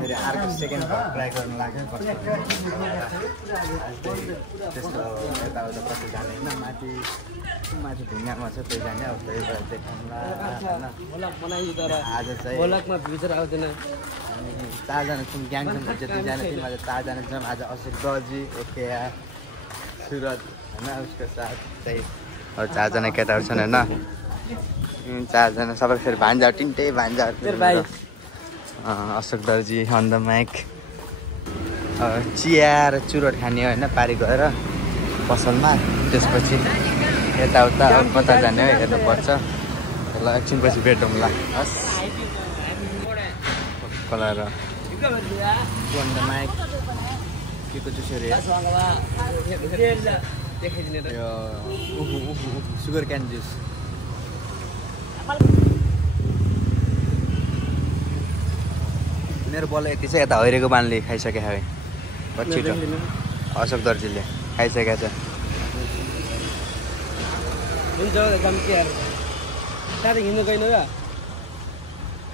फेरि अर्को second try गर्नु लाग्यो त्यस्तो यताउता कति जाने होइन माथि ढुङ्गामा छ त्यही जाने अब त्यही भएर देखाउँला आज चाहिँ हामी 4 जना छौँ ग्याङसँग जतिजना थियौँ आज 4 जना छौँ आज अशोक दर्जी एकेया सुरज होइन उसको साथ चाहिँ 4 जना केटाहरू छन् होइन 4 जना सबै फेरि भान्जा टिन्टै भान्जा अशोक दर्जी अन द माइक चिया र चुरोट खाने होइन पारी गएर पसलमा त्यसपछि यताउता कता जाने हो हेर्नुपर्छ ल एकछिनपछि भेटौँला हस् कलर अन द माइक के को जुस रे यो सुगर क्यान जुस मेरो बल यति चाहिँ यता हैरेको बानले खाइसके है छिटो अशोक दर्जीले खाइसकेको छ हुन्छ एकदम के यार साथी हिँड्नु गएन र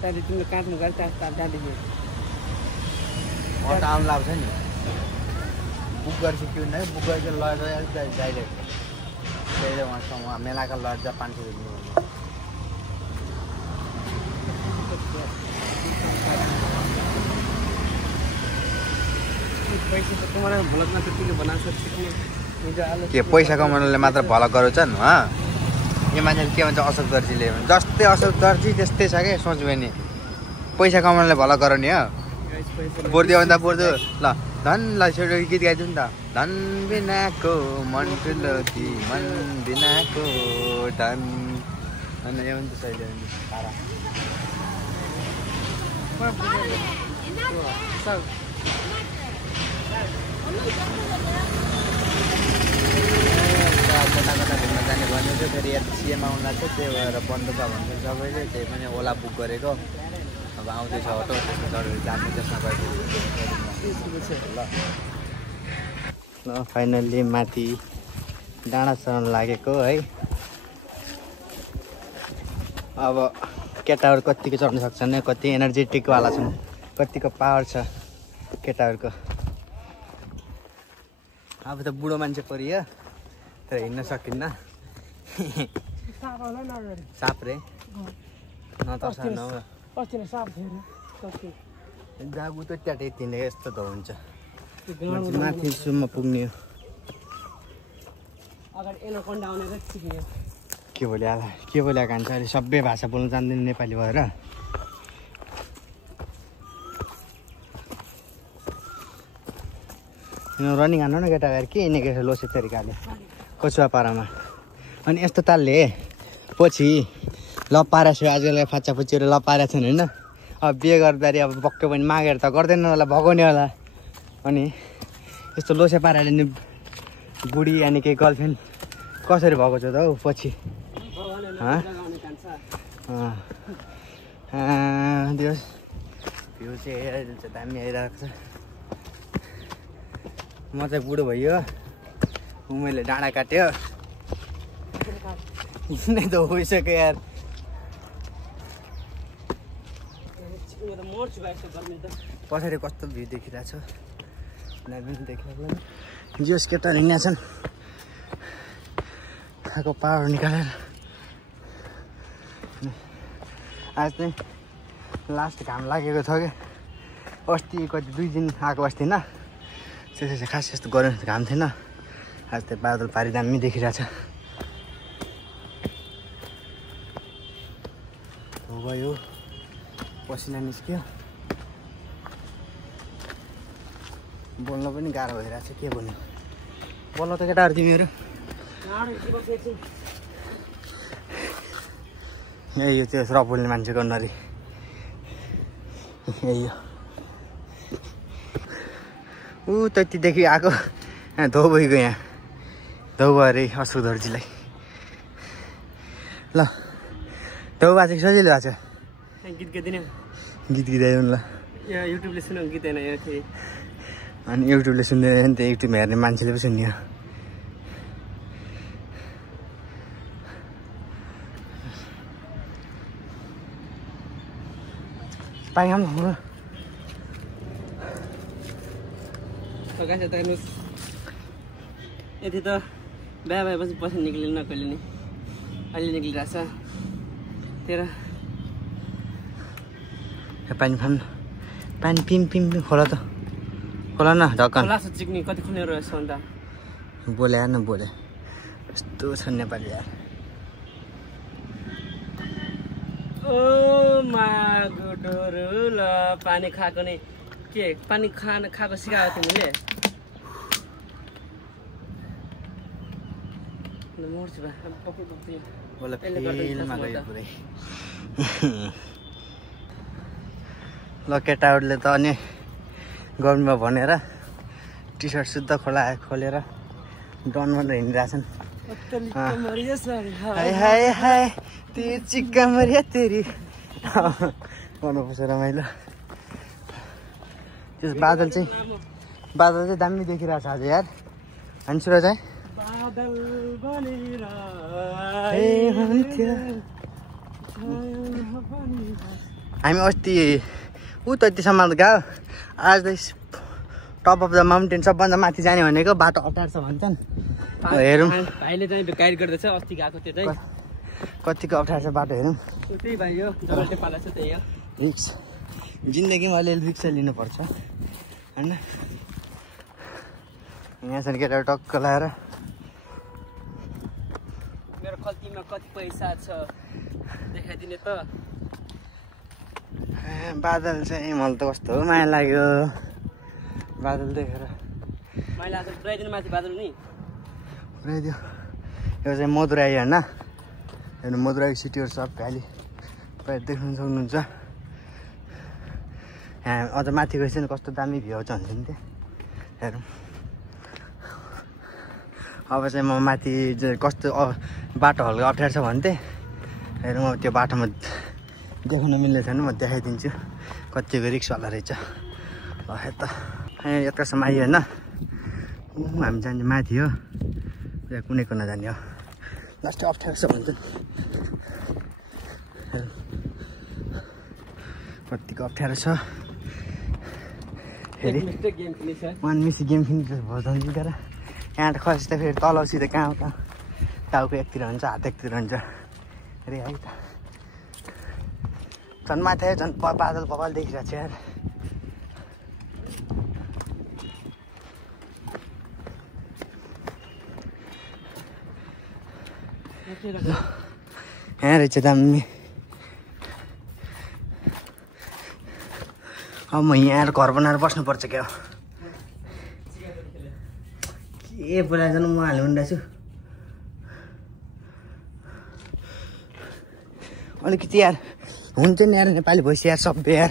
साथी तिम्रो काट्नु गएर त्यहाँदेखि अटो आउनु लाग्छ नि बुक गरेपछि के हुँदैन बुक गरेर लगेर डाइरेक्ट त्यही उहाँ मेलाका लज 500 रुपियाँ के पैसा कमाउनुले मात्र भला गराउँछन् यो मान्छेले के भन्छ अशोक दर्जीले जस्तै अशोक दर्जी त्यस्तै छ क्या सोच भने पैसा कमाउनुले भला गराउने हो बोर्दियो भन्दा बोर्दो ल धन ल छोटो गीत गाइदिउँ नि त धन बिनाको मन ठुलो कि मन बिनाको धन अनि यो पनि त सही कता कता घुम्न जाने भन्यो चाहिँ फेरि यहाँ सिएम आउनु लाग्छ त्यही भएर बन्द छ भन्छ सबैले त्यही पनि ओला बुक गरेको अब आउँदैछ अटो त्यसमा चढेर जाने त्यसमा ल फाइनल्ली माथि डाँडा चढ्न लागेको है अब केटाहरू कतिको चढ्न सक्छन् कति एनर्जेटिकवाला छन् कतिको पावर छ केटाहरूको अब त बुढो मान्छे परियो तर हिँड्न सकिन्न साप रे जागु त ट्याटे तिनले यस्तो त हुन्छ माथिसम्म पुग्ने के बोल्या कान्छ अहिले सबै भाषा बोल्न जान्दैन नेपाली भएर रनिङ हान्नु न केटाहरू के हिँडेको छ लोसे तरिकाले कचुवा पारामा अनि यस्तो तालले पछि लपारा छु आजकल फाचा फुचीहरू लपारा छन् होइन अब बिहे गर्दाखेरि अब पक्कै पनि मागेर त गर्दैन होला भगाउने होला अनि यस्तो लोसे पाराले नि बुढी अनि केही गर्लफ्रेन्ड कसरी भएको छ त हौ पछि दियोस् भ्यू चाहिँ हेरिदिन्छ दामी आइरहेको छ म चाहिँ बुढो भइयो मैले डाँडा काट्यो नै त होइसक्यो यार पछाडि कस्तो भ्यू देखिरहेको छ देखिरहेको जियोस् केटा हिँड्या छन् आएको पावर निकालेर आज चाहिँ लास्ट घाम लागेको छ क्या अस्ति कति 2 दिन आएको अस्ति न त्यसै खास यस्तो गरम घाम थिएन आज त बादल पारी दामी देखिरहेछ हो गयो पसिना निस्क्यो बोल्न पनि गाह्रो भइरहेछ के भन्नु बोल्न त केटाहरू तिमीहरू यही हो त्यो रपुल्ने मान्छेको नरी यही हो ऊ त्यतिदेखि आएको धो भइगयो यहाँ धो भयो अरे अशोक दर्जीलाई ल धो भएको छ सजिलो भएको छ गीत गाइदिने गीत गाइदिनु ल युट्युबले सुन्नु गीत होइन यो थिएँ अनि युट्युबले सुन्दैन नि त युट्युब हेर्ने मान्छेले पनि सुन्यो पानी खाऊँ हाम्रो गाइस यता हेर्नुहोस् यति त बिहा भएपछि पैसा निक्लिनु नकहिले नि अहिले निक्लिरहेको छ तेरो पानी खानु पानी पिम पिम पिम खोला त खोला न ढक्कन खोला चिक्ने कति खुल्ने रहेछ अन्त बोले यार न बोले यस्तो छ नेपाली यार ओ मागुडोरु ल पानी खाएको नि के पानी खाएको सिकाएको तिमीले मर्छु बा बोला फिल्ममा गयो पुरै ल केटाहरूले त अनि गर्मीमा भनेर टी सर्ट शुद्ध खोलेर डनमा हिँडिरहेछन् हाय हाय हाय त्यो चिक्का मरिया तेरी गर्नुपर्छ रमाइलो त्यो बादल चाहिँ दामी देखिरहेछ आज यार अनि सुरज है हामी अस्ति त्यतिसम्म गयो आज टप अफ द माउन्टेन सबभन्दा माथि जाने भनेको बाटो अप्ठ्यारो छ भन्छन् हेरौँ भाइले चाहिँ गाइड गर्दैछ अस्ति गएको त्यो चाहिँ कतिको अप्ठ्यारो छ बाटो हेरौँ त्यही भाइ हो जसले पालेको छ त्यही हो रिक्स जिन्दगीमा अलिअलि रिक्स लिनुपर्छ होइन यहाँसम्म केटाहरू टक्क लगाएर मेरो खल्तीमा कति पैसा छ देखाइदिने त बादल चाहिँ मलाई त कस्तो माया लाग्यो बादल देखेर मैले आज पुऱ्याइदिनु माथि बादल नि पुऱ्याइदियो यो चाहिँ मदुराई होइन हेर्नु मदुराई सिटीहरू सब भ्याली प्रायः देख्नु सक्नुहुन्छ यहाँ अझ माथि गएपछि नि कस्तो दामी भ्यू आउँछ हुन्छ नि त्यो हेरौँ अब चाहिँ म माथि कस्तो बाटो हल्का अप्ठ्यारो छ भन्थेँ हेरौँ अब त्यो बाटोमा देख्न मिल्ने छैन म देखाइदिन्छु कतिको रिक्सवाला रहेछ ल यता यतासम्म आयो होइन हामी जाने माथि हो त्यहाँ कुनै कुना जाने हो लास्ट अप्ठ्यारो छ भन्छ कतिको अप्ठ्यारो छ फेरि वान मिसी गेम खेल्नु भजन गएर यहाँ त खसी त फेरि तल सिधै कहाँ टाउको एकतिर हुन्छ हात एकतिर हुन्छ अरे है त झन् माथि आयो झन् बादल बबाल देखिरहेको छ यार यहाँ रहेछ दामी अब म यहाँ घर बनाएर बस्नुपर्छ क्या के बोलाएर जानु म हालिरहेको छु अलिकति यार हुन्छ नि यार नेपाली भइसक्यो यार सबै यार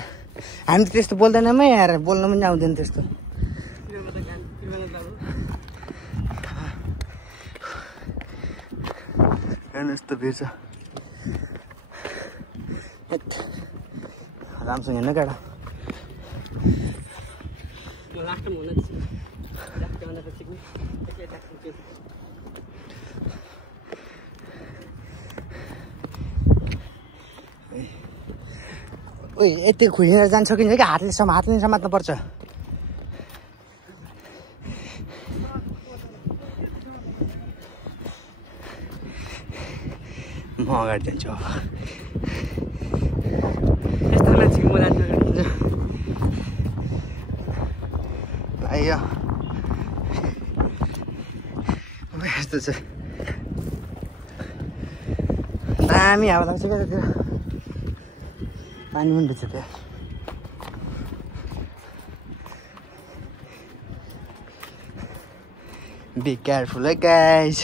हामी त त्यस्तो बोल्दैनौँ यार बोल्नु पनि आउँदैन त्यस्तो हेर्नु यस्तो भिड छ राम्रोसँग हेर्न केटा ओइ यति खुइएर जान सकिन्छ कि हातले समात्नु पर्छ म अगाडि जान्छु अब यस्तो मान्छेको म जान्छु आइयो यस्तो छ दामी हावा लाग्छ क्या त्यो पानी पनि रहेछ त्यहाँ बी केयरफुल है गाइज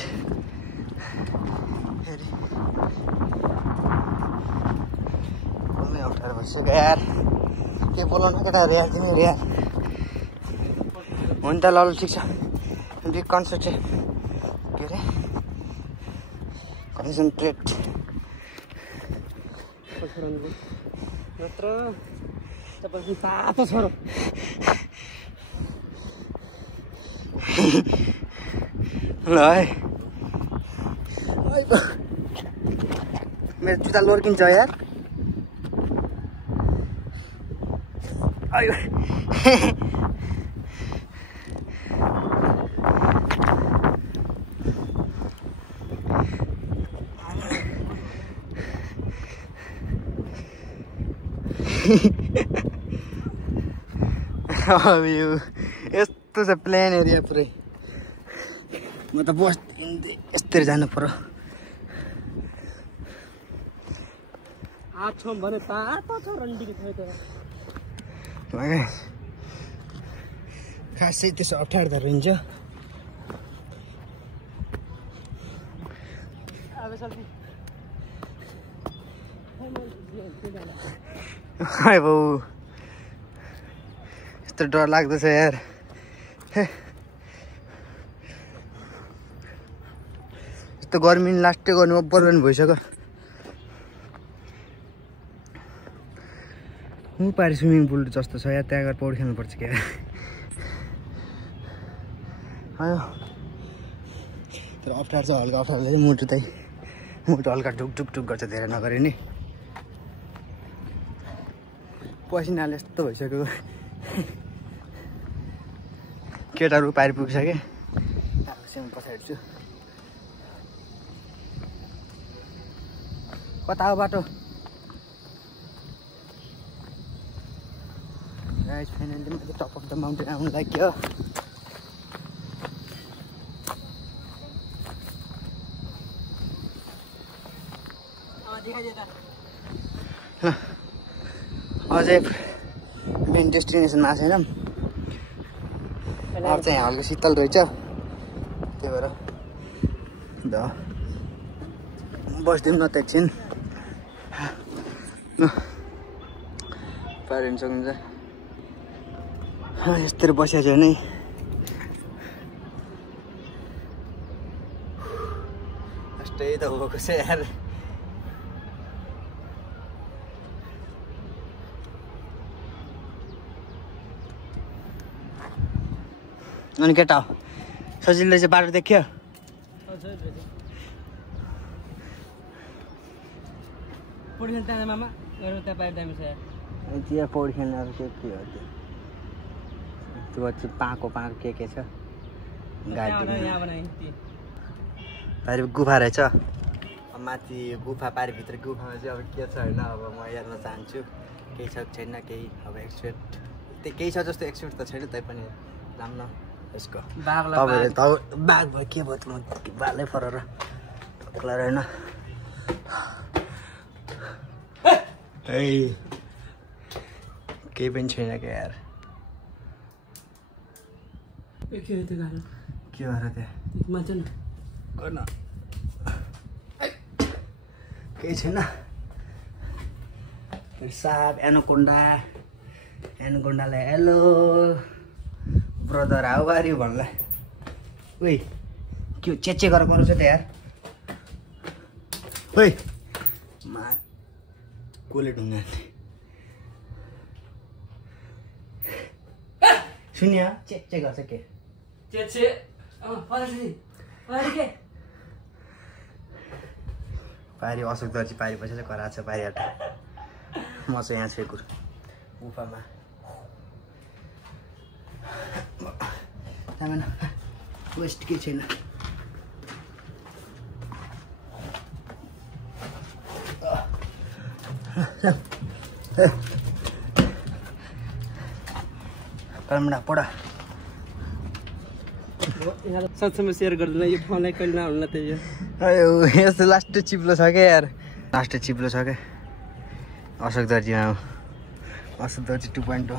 बोल्नै अप्ठ्यारो भइसक्यो यार के बोलाउनु केटाहरू यार तिमीहरू यार हुन्छ ल ठिक छ बिग कन्सन्ट्रेट के अरे कन्सन्ट्रेट नत्र तपाईँ तातो छोरो ल है मेरो जुत्ता लोर्किन्छ यार आयो अब यो यस्तो छ प्लेन एरिया पुरै म त बस यस्तरी जानु पर्यो हात छौँ भने तातो छ रन्डीको थियो त खासै त्यसो अप्ठ्यारो त रहन्छ हाय बाउ यस्तो डर लाग्दैछ यार यस्तो गर्मी लास्टै गर्नु अब्बर पनि भइसक्यो पारि स्विमिङ पुल जस्तो छ या त्यहाँ गएर पौडी खेल्नुपर्छ क्या आयो तर अप्ठ्यारो छ हल्का अप्ठ्यारो मुटु हल्का ढुकढुक गर्छ धेरै नगरे नि पसिनाले यस्तो भइसक्यो केटाहरू पारि पुगिसके सेम पछाडि छु कता हो बाटो गाइस फाइनली मैले टप अफ द माउन्टेन आउनु लाग्यो अझै मेन डेस्टिनेसनमा आएको छैनौँ अब चाहिँ हल्का शीतल रहेछ त्यही भएर बस्दिउँ न त एकछिन पारिन सक्नुहुन्छ यस्तरी बसेको छ नि यस्तै त भएको छ यार अनि केटा सजिलो चाहिँ बाटो देख्यो पौडी खेल्न मामा त्यहाँ पाइप दामी छ त्यहाँ पौडी खेल्न अब के हो त्यो त्यो पाको के छ गाडी पारि गुफा रहेछ माथि गुफा पारिभित्र गुफामा चाहिँ अब के छ होइन अब म हेर्न चाहन्छु केही छ छैन केही अब एक्सपेक्ट केही छ जस्तो एक्सपेक्ट त छैन तैपनि राम्रो यसको तपाईँले त बाघ भयो के भयो त म बालै फरेर होइन केही पनि छैन क्या यार के भएर त्यहाँ गर्न केही छैन साप एनोकोन्डालाई hello brother how are you भन्ला ओइ के चेचे गरेर गराउँछ त यार ओइ मा कोले ढुङ्गा सुन्या चेचे गर्छ के चेचे पारि अशोक दर्जी पारि पछि चाहिँ कराएको छ पारि म चाहिँ यहाँ छु गुफामा वेस्ट केही छैन कलमडा पढा साथमा सेयर गर्दैन यो फोनलाई कहिले नहुन्न त्यही अयो यस्तो लास्ट चिप्लो छ क्या यार लास्ट चिप्लो छ क्या अशोक दर्जीमा अशोक दर्जी 2.0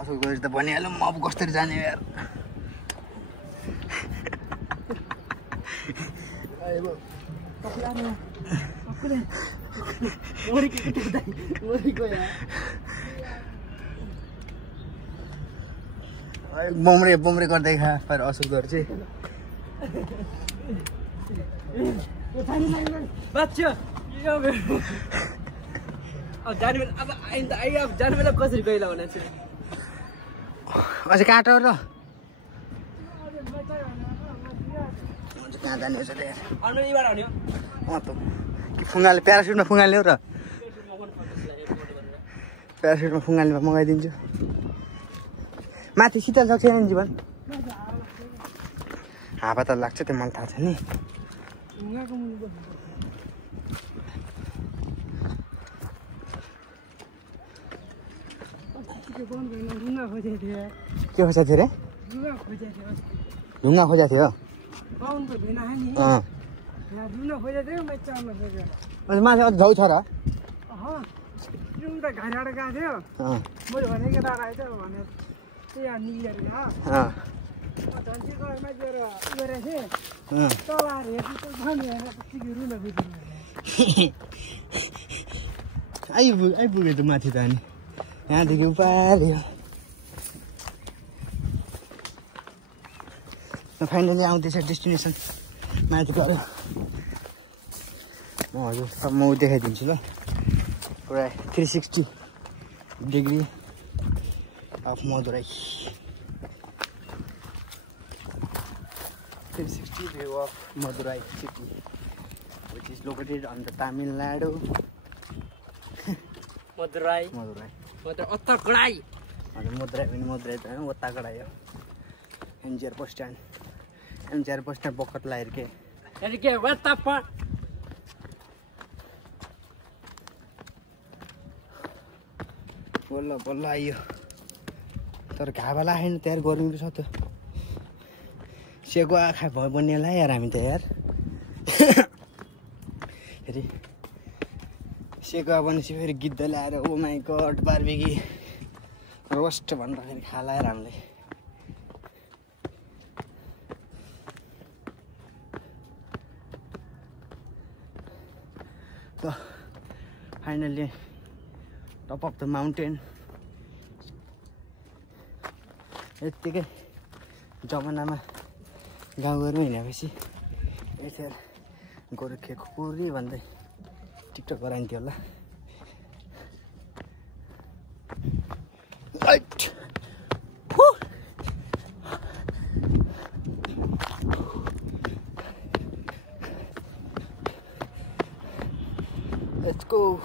अशोक दर्जी त भनिहाल्यो म अब कसरी जाने यार बमरे गर्दै खा पर अशोक दर्जी जाने बेला कसरी गइला भने चाहिँ अझै काटो र कहाँ जाने कि फुङ्गाले प्यारासुटमा फुङ्गाल्यो र प्यारासुटमा फुङ्गालीमा मगाइदिन्छु माथि शीतल सक्छ नि जीवन हावा त लाग्छ त्यो मलाई थाहा छ नि के खोजेको थियो रे ढुङ्गा खोजेको थियो माथि अझ झौ छ र आइपुग्यो त माथि त अनि यहाँदेखि उपाल्यो फाइनली आउँदैछ डेस्टिनेसन माथि गऱ्यो म हजुर म देखाइदिन्छु ल पुरा 360 degree of Madurai 360 view of Madurai city which is located on the Tamil Nadu Madurai Ottagadai Madurai पनि Madurai त हैन Ottagadai हो एमजीआर बस स्ट्यान्ड बखतला हेर्के Ottapa बल्ल बल्ल आइयो तर घावा लागेन त्यहाँ गर्मी पो छ त सेको आँखा भयो बन्नेला यार हामी त यार फेरि सेको बनेपछि फेरि गिद्ध ल्याएर ओ माई गड बार्बिकी रोस्ट भन्दाखेरि खाला यार हामीले त finally top of the mountain यत्तिकै जमानामा गाउँघरमा हिँडेपछि यता गोर्खे खुकुरी भन्दै टिकटक गराइन्थ्यो होला Let's go.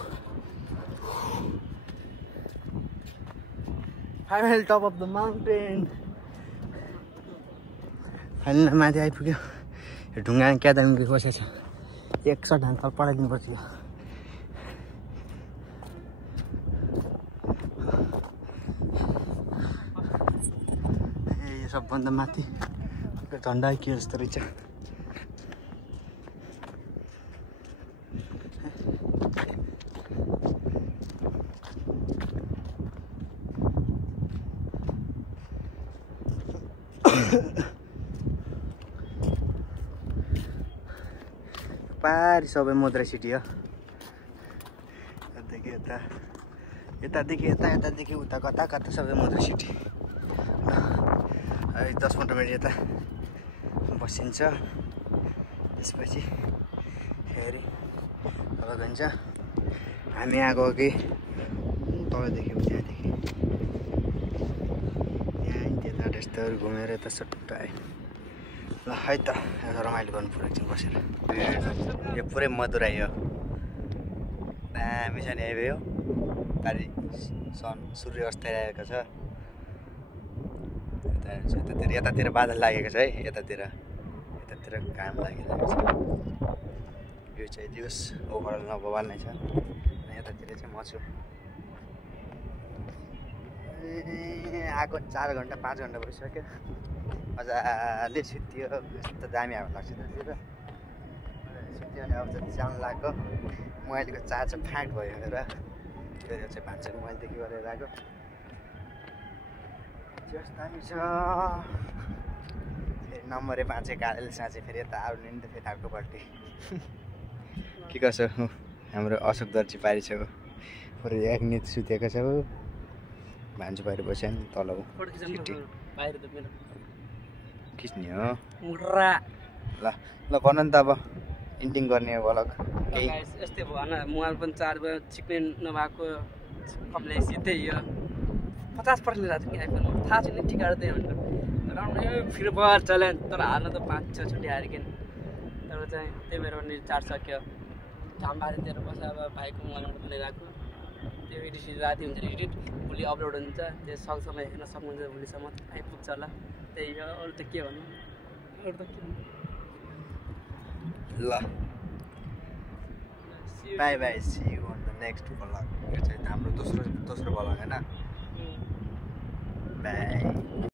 Finally top of the mountain. Finally माथि आइपुग्यो यो ढुङ्गा क्यादामी बसेको छ एक सट हान्थल पढाइदिनु पर्छ यो सबभन्दा माथि झन्डा के जस्तो रहेछ पारी सबै मदुराई सिटी हो यतादेखि यता यतादेखि यता यतादेखि उता कता कता सबै मदुराई सिटी 10-15 मिनट यता बसिन्छ त्यसपछि फेरि तल जान्छ हामी आएको कि तलदेखि त्यहाँदेखि यहाँ त्यता त्यस्तोहरू घुमेर यता सट्ट आयो ल है त रमाइलो गर्नु पर्यो एकछिन बसेर यो पुरै मदुराई हो दामी छ नि हाइवे हो पारि सन सूर्य अस्ताइरहेको छ यतातिर बादल लागेको छ है यतातिर काम लागिरहेको छ यो चाहिँ दिवस ओभरअल नबवाल नै छ यतातिर चाहिँ म छु आएको 4 घन्टा 5 घन्टा भइसक्यो मजाले सुत्यो यस्तो दामी हावा लाग्छ त्यतिर सुत्यो भने अब जति जान लाग्यो मोबाइलको चार्ज फ्याट भयो र फेरि चाहिँ भान्सा मोबाइलदेखि गरेर आएको जस दामी छ फेरि नम्बरै 5 गाडीले साँचे फेरि यता आउने नि त फेरि अर्कोपट्टि के कसो हाम्रो अशोक दर्जी पारी छ पुरै एक नित सुतेको छ भान्सु बाहिर बस्यो नि तल खिच्ने हो ल भन नि त अब इन्टिङ गर्ने हो भलक यस्तै भन मोबाइल पनि चार्ज भयो चिक्ने नभएको कम्प्लेक्स यतै यो 50% रात के आइफोन थाहा छैन टिकाहरू त्यही भनेर तर फेरि बर चल्यो तर हाल्न त 5-6 छुट्टी हारिकन तर चाहिँ त्यही भएर पनि चार्ज सक्यो घाम बारीतिर बस्दा अब भाइको मोबाइलबाट बनाइरहेको त्यो एडिट राति हुन्छ एडिट भोलि अपलोड हुन्छ त्यो सँगसँगै हेर्न सक्नुहुन्छ भोलिसम्म आइपुग्छ होला त्यही हो अरू त के भन्नु अरू त के भन्नु ल bye bye see you on the next vlog यो चाहिँ हाम्रो दोस्रो भ्लग हैन बाई